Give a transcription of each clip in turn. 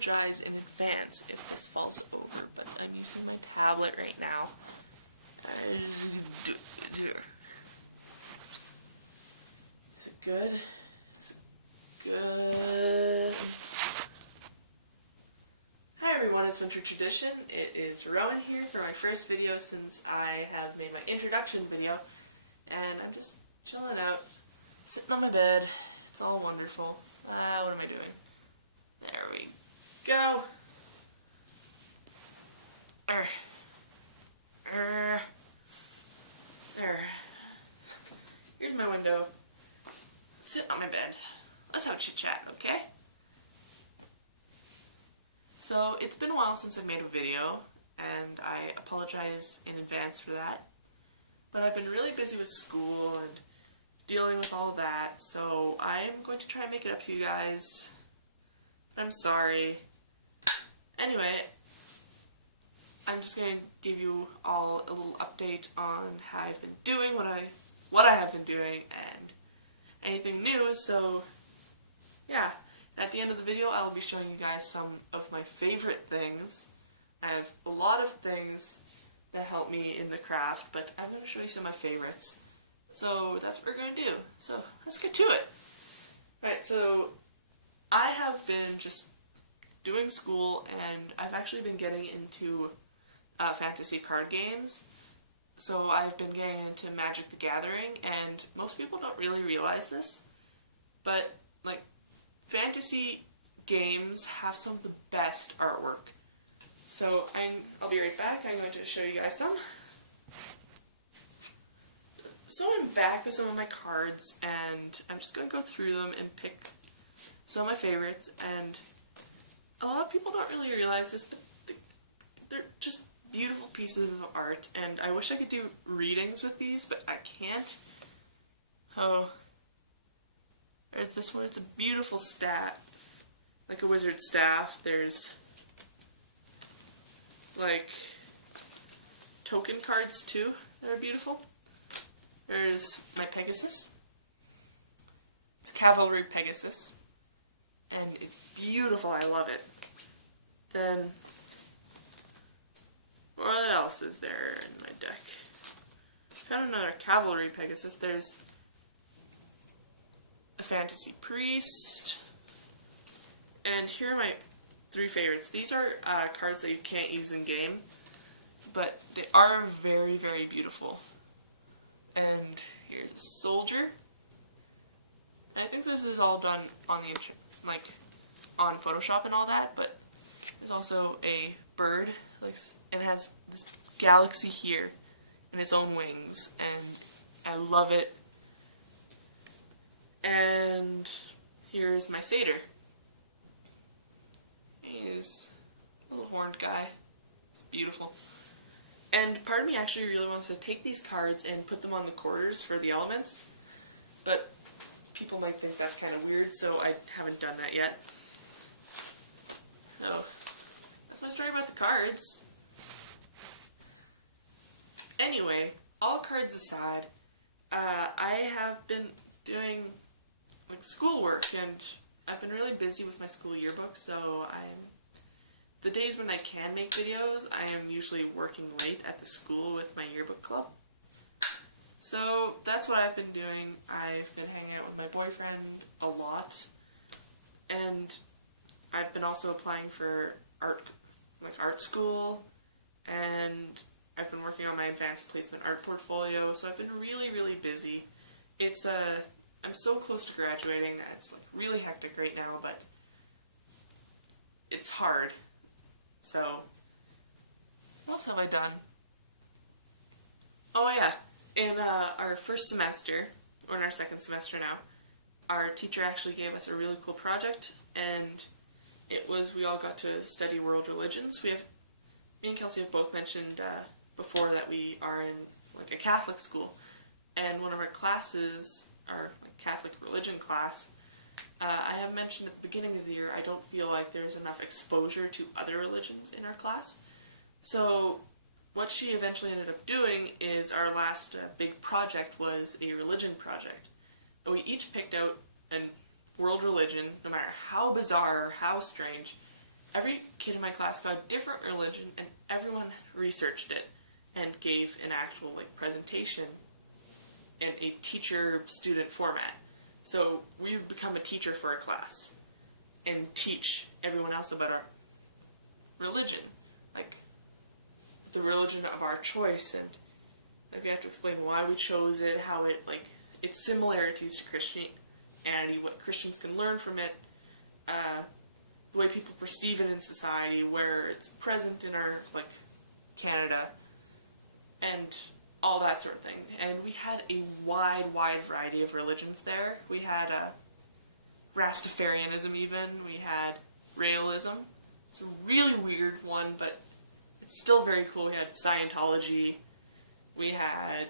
apologize in advance if this falls over, but I'm using my tablet right now. Is it good? Is it good? Hi everyone, it's Winter Tradition. It is Rowen here for my first video since I have made my introduction video, and I'm just chilling out, sitting on my bed. It's all wonderful. What am I doing? There we go. There. Here's my window. Sit on my bed. Let's have a chit chat, okay? So, it's been a while since I made a video, and I apologize in advance for that. But I've been really busy with school and dealing with all that, so I am going to try and make it up to you guys. I'm sorry. Anyway, I'm just going to give you all a little update on how I've been doing, what I have been doing, and anything new, so yeah. At the end of the video, I will be showing you guys some of my favorite things. I have a lot of things that help me in the craft, but I'm going to show you some of my favorites. So that's what we're going to do. So let's get to it. Right, so I have been just doing school, and I've actually been getting into fantasy card games. So I've been getting into Magic the Gathering, and most people don't really realize this, but like fantasy games have some of the best artwork. So I'll be right back. I'm going to show you guys some. So I'm back with some of my cards, and I'm just going to go through them and pick some of my favorites. And a lot of people don't really realize this, but they're just beautiful pieces of art, and I wish I could do readings with these, but I can't. Oh, there's this one. It's a beautiful staff, like a wizard staff. There's like token cards too that are beautiful. There's my Pegasus. It's Cavalry Pegasus, and it's beautiful. I love it. Then what else is there in my deck? Got another Cavalry Pegasus. There's a Fantasy Priest, and here are my three favorites. These are cards that you can't use in game, but they are very, very beautiful. And here's a Soldier. And I think this is all done on the on Photoshop and all that, but there's also a bird, and it has this galaxy here and its own wings, and I love it. And here's my satyr. He's a little horned guy. It's beautiful. And part of me actually really wants to take these cards and put them on the quarters for the elements, but people might think that's kind of weird, so I haven't done that yet. So, that's my story about the cards. Anyway, all cards aside, I have been doing schoolwork, and I've been really busy with my school yearbook, so the days when I can make videos, I am usually working late at the school with my yearbook club. So that's what I've been doing. I've been hanging out with my boyfriend a lot, and I've been also applying for art school, and I've been working on my advanced placement art portfolio, so I've been really, really busy. I'm so close to graduating that it's really hectic right now, but it's hard. So, what else have I done? Oh yeah, in our first semester, or in our second semester now, our teacher actually gave us a really cool project, and we all got to study world religions. Me and Kelsey have both mentioned before that we are in a Catholic school, and one of our classes, our Catholic religion class, I have mentioned at the beginning of the year I don't feel like there's enough exposure to other religions in our class. So what she eventually ended up doing is our last big project was a religion project. And we each picked out a world religion, no matter how bizarre or how strange, every kid in my class got a different religion, and everyone researched it and gave an actual presentation in a teacher-student format. So we would become a teacher for a class and teach everyone else about our religion, the religion of our choice, and we have to explain why we chose it, how its similarities to Christianity, what Christians can learn from it, the way people perceive it in society, where it's present in our, Canada, and all that sort of thing. And we had a wide variety of religions there. We had Rastafarianism even, we had Raelism. It's a really weird one, but it's still very cool. We had Scientology, we had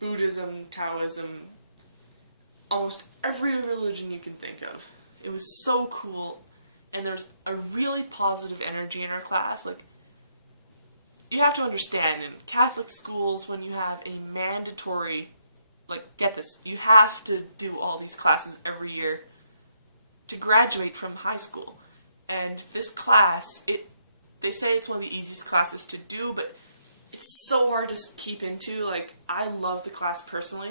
Buddhism, Taoism, almost every religion you can think of. It was so cool, and there's a really positive energy in our class. You have to understand, in Catholic schools, when you have a mandatory, get this, you have to do all these classes every year to graduate from high school. And this class, they say it's one of the easiest classes to do, but it's so hard to keep into. I love the class personally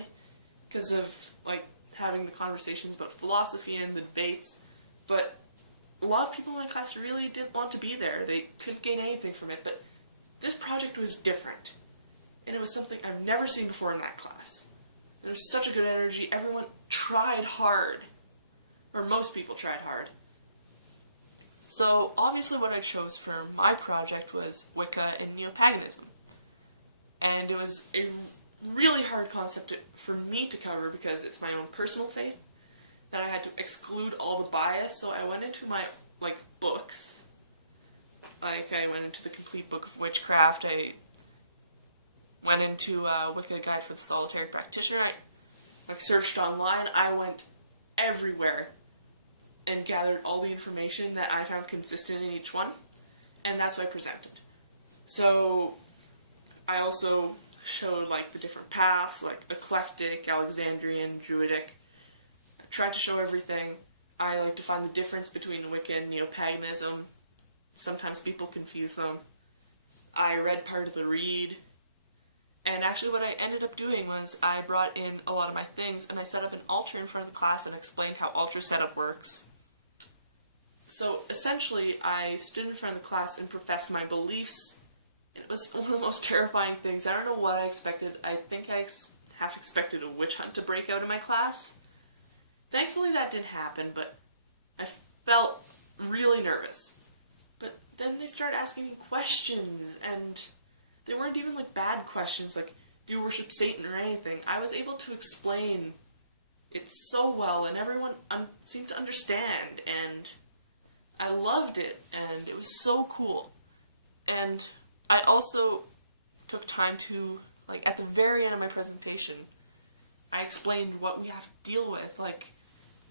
because of, having the conversations about philosophy and the debates, but a lot of people in my class really didn't want to be there. They couldn't gain anything from it, but this project was different, and it was something I've never seen before in that class. There was such a good energy. Everyone tried hard, or most people tried hard. So obviously what I chose for my project was Wicca and Neopaganism. And it was a really hard concept for me to cover because it's my own personal faith, that I had to exclude all the bias, so I went into my, books. I went into the Complete Book of Witchcraft, I went into Wicca Guide for the Solitary Practitioner, I searched online, I went everywhere and gathered all the information that I found consistent in each one, and that's what I presented. So I also showed the different paths, eclectic, Alexandrian, Druidic. I tried to show everything. I defined the difference between Wicca and Neopaganism. Sometimes people confuse them. I read part of the read. And actually what I ended up doing was I brought in a lot of my things and I set up an altar in front of the class and explained how altar setup works. So essentially I stood in front of the class and professed my beliefs. It was one of the most terrifying things. I don't know what I expected. I think I half expected a witch hunt to break out in my class. Thankfully that didn't happen, but I felt really nervous. But then they started asking me questions, and they weren't even bad questions do you worship Satan or anything. I was able to explain it so well, and everyone seemed to understand, and I loved it, and it was so cool. And I also took time to, at the very end of my presentation, I explained what we have to deal with.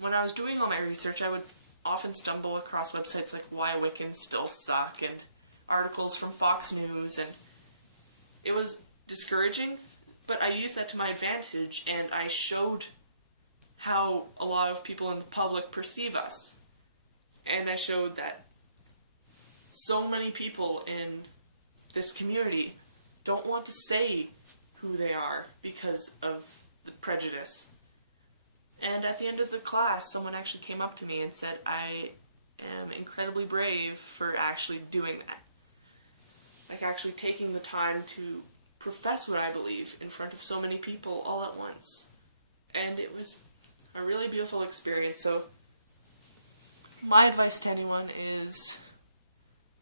When I was doing all my research, I would often stumble across websites like Why Wiccans Still Suck, and articles from Fox News, and it was discouraging, but I used that to my advantage, and I showed how a lot of people in the public perceive us. And I showed that so many people in this community don't want to say who they are because of the prejudice. And at the end of the class, someone actually came up to me and said, I am incredibly brave for actually doing that. Actually taking the time to profess what I believe in front of so many people all at once. And it was a really beautiful experience. So my advice to anyone is,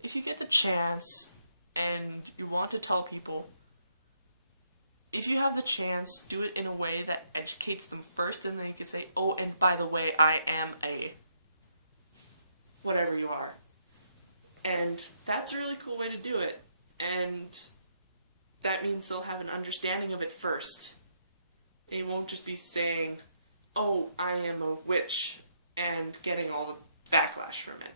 if you get the chance and you want to tell people, if you have the chance, do it in a way that educates them first, and then you can say, oh, and by the way, I am a whatever you are. And that's a really cool way to do it. And that means they'll have an understanding of it first. And you won't just be saying, oh, I am a witch, and getting all the backlash from it.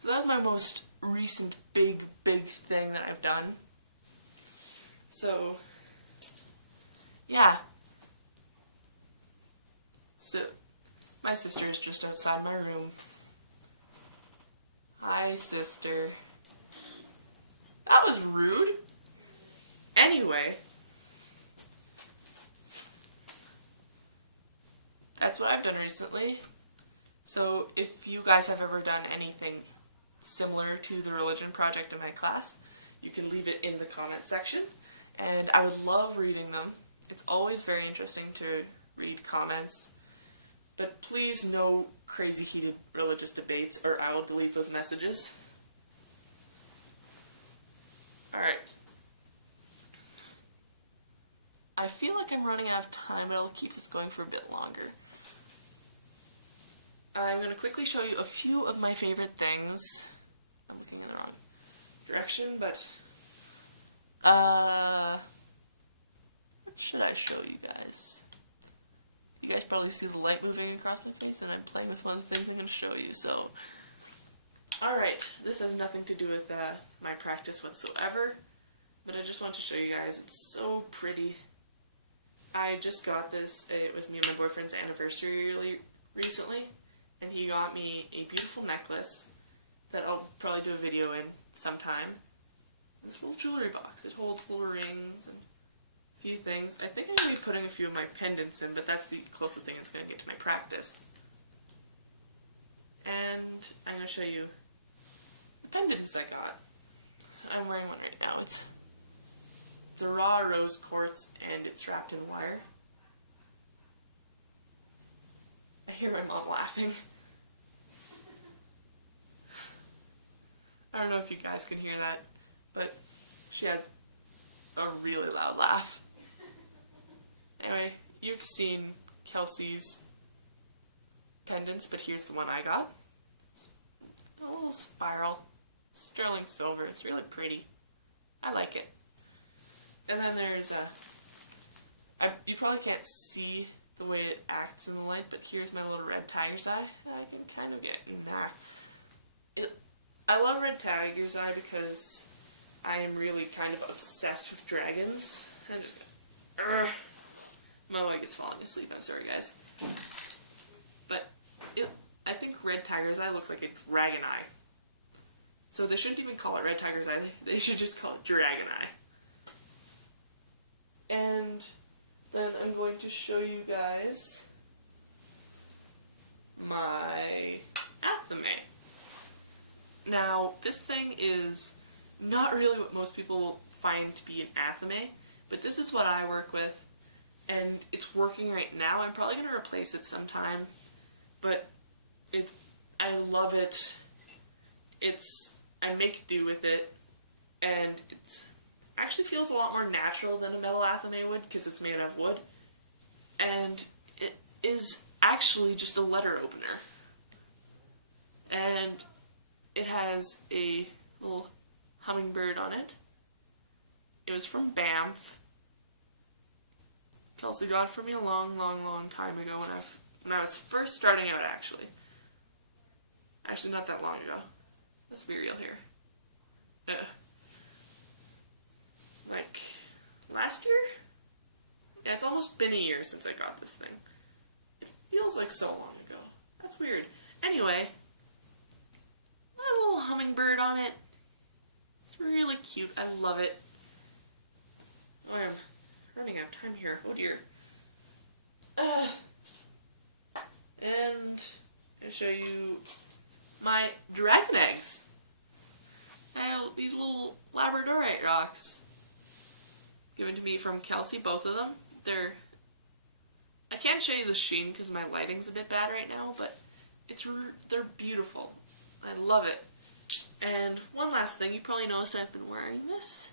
So that's my most recent big thing that I've done. So, yeah. So, my sister is just outside my room. Hi, sister. That was rude. Anyway, that's what I've done recently. So if you guys have ever done anything similar to the religion project in my class, you can leave it in the comment section, and I would love reading them. It's always very interesting to read comments, but please no crazy heated religious debates or I will delete those messages. Alright. I feel like I'm running out of time, but I'll keep this going for a bit longer. I'm going to quickly show you a few of my favorite things. I'm looking in the wrong direction, but what should I show you guys? You guys probably see the light moving across my face, and I'm playing with one of the things I'm going to show you, so. Alright, this has nothing to do with my practice whatsoever, but I just want to show you guys. It's so pretty. I just got this. It was me and my boyfriend's anniversary recently, and he got me a beautiful necklace that I'll probably do a video in sometime. This little jewelry box. It holds little rings and a few things. I think I'm going to be putting a few of my pendants in, but that's the closest thing it's going to get to my practice. And I'm going to show you the pendants I got. I'm wearing one right now. It's a raw rose quartz, and it's wrapped in wire. I hear my mom laughing. I don't know if you guys can hear that, but she has a really loud laugh. Anyway, you've seen Kelsey's pendants, but here's the one I got. It's a little spiral, sterling silver. It's really pretty. I like it. And then there's you probably can't see the way it acts in the light, but here's my little red tiger's eye. I can kind of get in that. I love red tiger's eye because I am really kind of obsessed with dragons. I'm just gonna, my leg is falling asleep. I'm sorry, guys. But I think red tiger's eye looks like a dragon eye. So they shouldn't even call it red tiger's eye. They should just call it dragon eye. And then I'm going to show you guys my athame. Now, this thing is not really what most people will find to be an athame, but this is what I work with, and it's working right now. I'm probably going to replace it sometime, but I love it. I make do with it, and it actually feels a lot more natural than a metal athame would because it's made out of wood, and it is actually just a letter opener, and it has a little hummingbird on it. It was from Banff. Kelsey got it for me a long, long, long time ago when I was first starting out, actually. Actually, not that long ago. Let's be real here. Like, last year? Yeah, it's almost been a year since I got this thing. It feels like so long ago. That's weird. Anyway, a little hummingbird on it. It's really cute. I love it. Oh, I'm running out of time here. Oh dear. And I'll show you my dragon eggs. I have these little labradorite rocks given to me from Kelsey, both of them. I can't show you the sheen because my lighting's a bit bad right now, but they're beautiful. I love it. And one last thing, you probably noticed I've been wearing this.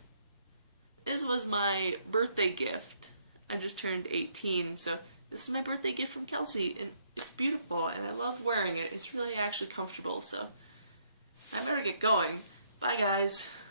This was my birthday gift. I just turned 18, so this is my birthday gift from Kelsey, and it's beautiful, and I love wearing it. It's really actually comfortable, so I better get going. Bye, guys.